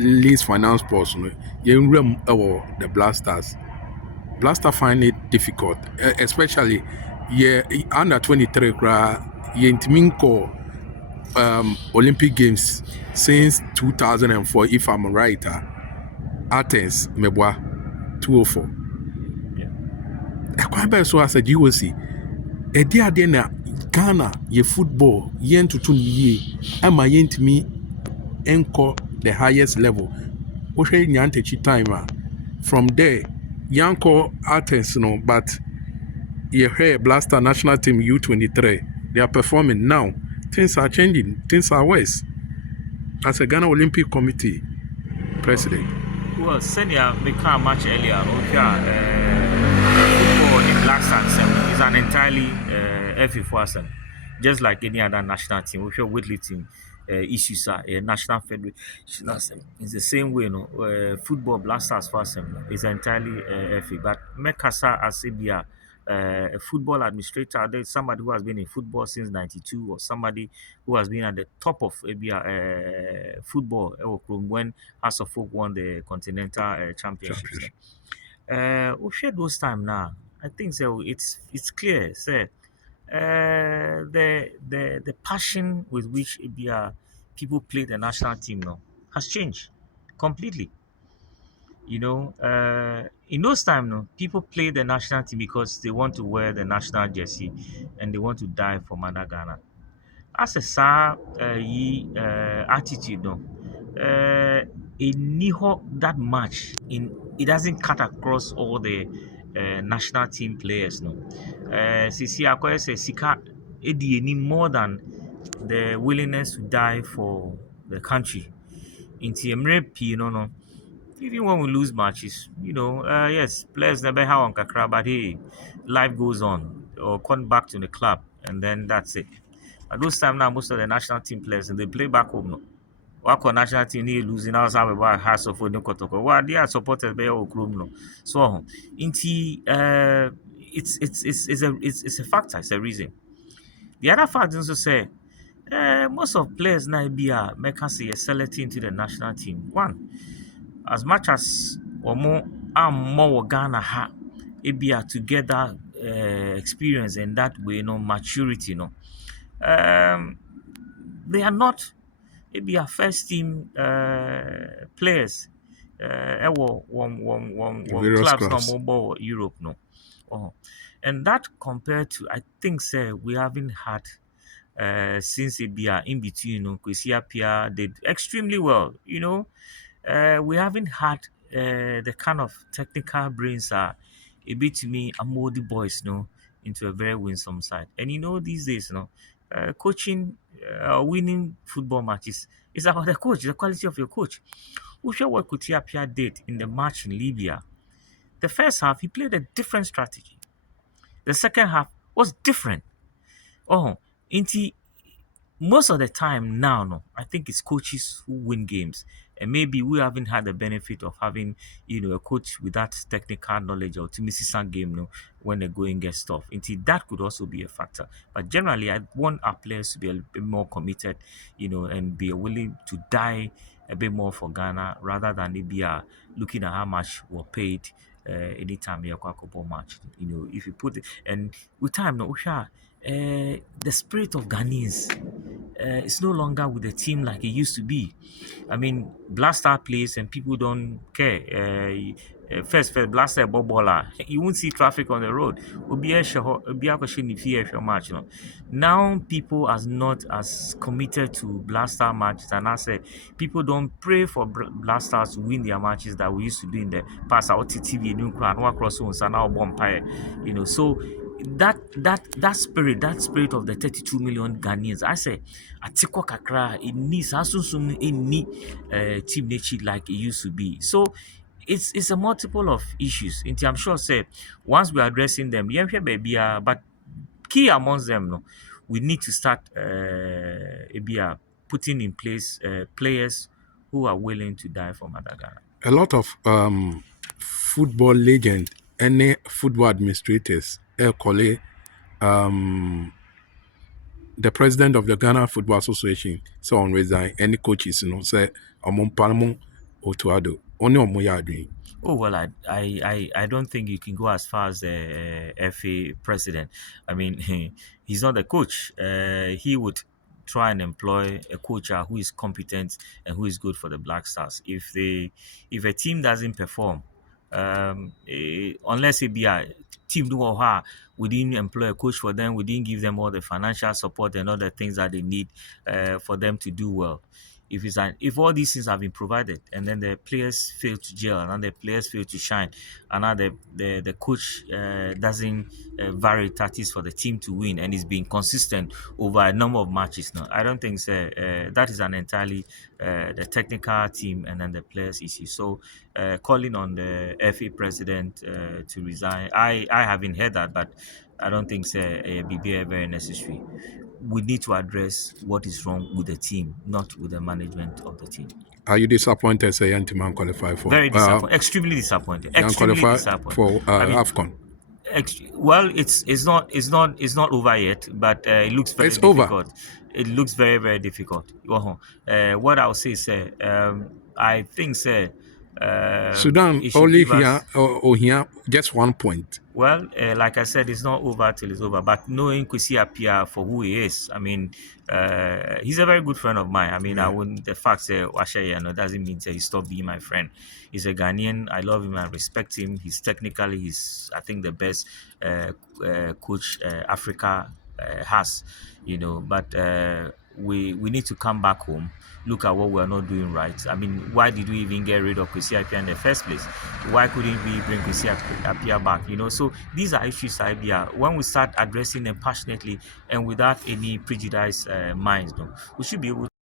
least finance person, you rem the blasters. Blaster find it difficult, especially yeah under 23 Yentiminko Olympic Games since 2004, if I'm right. Athens, Mebwa 204. Ekwan so as a GOC. Edi na Ghana ye football yen to ye ama yentimi enko the highest level. Ohwe nyantechi time from there yanko Athens no, but ye hear Blaster national team U23 they are performing now. Things are changing, things are worse. As a Ghana Olympic Committee president. Well, senior became much earlier. Football in Black Stars is an entirely FIFO, just like any other national team. We feel weightlifting issues are a national federation. It's the same way, football Black Stars is entirely FI. But Mekasa as a football administrator, there's somebody who has been in football since '92, or somebody who has been at the top of football when House of Folk won the Continental Championships. We share those time now. I think so. It's clear. Say, the passion with which people play the national team now has changed completely. In those times, no, people play the national team because they want to wear the national jersey and they want to die for Mother Ghana. As a attitude, no, it that much in it doesn't cut across all the national team players, no. Sisi Akoya says Sika Edi any more than the willingness to die for the country. In TMRP, no. Even when we lose matches, yes, players never have on kakra, but hey, life goes on. Or come back to the club, and then that's it. At those times now, most of the national team players they play back home. No, wako national team they losing now. Some about house of no kotoko. Well, they are supported by your group. No, so inti it's a factor. It's a reason. The other fact is also say most of players now be a make say selected into the national team. One, as much as more Ghana ha it be a together experience and that way, maturity, they are not maybe a first team players. One Various clubs no clubs. more Europe no. And that compared to I think say we haven't had since it be in between, Kwasi Appiah did extremely well. We haven't had the kind of technical brains a bit to me a moldy boys into a very winsome side. And these days, coaching winning football matches is about the coach, the quality of your coach. We show what Kwasi Appiah did in the match in Libya. The first half he played a different strategy. The second half was different. Into most of the time now, I think it's coaches who win games. And maybe we haven't had the benefit of having, a coach with that technical knowledge or to miss some game, when the going gets tough. Indeed, that could also be a factor. But generally, I want our players to be a bit more committed, and be willing to die a bit more for Ghana rather than they be looking at how much we're paid anytime you have a ball match. If you put it, and with time, the spirit of Ghanaians it's no longer with the team like it used to be. I mean, Blaster plays and people don't care. First, Blaster baller, you won't see traffic on the road. Match. Now people are not as committed to Blaster matches, and I say people don't pray for Blasters to win their matches that we used to do in the past. Our TTV, new crown, across and now bonfire. So that spirit of the 32 million Ghanaians, I say, Atiko Kakra, it needs Asusum any team nature like it used to be. So it's a multiple of issues. I'm sure say once we're addressing them, yeah, baby, but key amongst them, we need to start putting in place players who are willing to die for Madagascar. A lot of football legends and football administrators call the president of the Ghana Football Association so on resign any coaches say among Palmo Otuado. Only on Moyadri. Oh well, I don't think you can go as far as the FA president. I mean, he's not a coach. He would try and employ a coach who is competent and who is good for the Black Stars. If a team doesn't perform, unless it be a team do we didn't employ a coach for them, we didn't give them all the financial support and other things that they need for them to do well. If all these things have been provided and then the players fail to gel and then the players fail to shine and now the coach doesn't vary tactics for the team to win and is being consistent over a number of matches now, I don't think so, that is an entirely the technical team and then the players issue. So calling on the FA president to resign, I haven't heard that, but I don't think so, be very necessary. We need to address what is wrong with the team, not with the management of the team. Are you disappointed say Antiman qualify for Very disappointed, extremely disappointed, Young extremely qualify disappointed. for I mean, AFCON? well, it's not over yet, but it looks very It's over. difficult. It looks very difficult. What I'll say, sir, I think, sir, Sudan it should only give here us. or here just 1 point. Well, like I said, it's not over till it's over. But knowing Kwasi Appiah for who he is, I mean, he's a very good friend of mine. I mean, I wouldn't. The fact that Washa doesn't mean that he stopped being my friend. He's a Ghanaian. I love him and respect him. He's I think the best coach Africa has. But we need to come back home, look at what we're not doing right. I mean, why did we even get rid of Kwasi Appiah in the first place? Why couldn't we bring Kwasi Appiah back? So these are issues idea. When we start addressing them passionately and without any prejudice minds, we should be able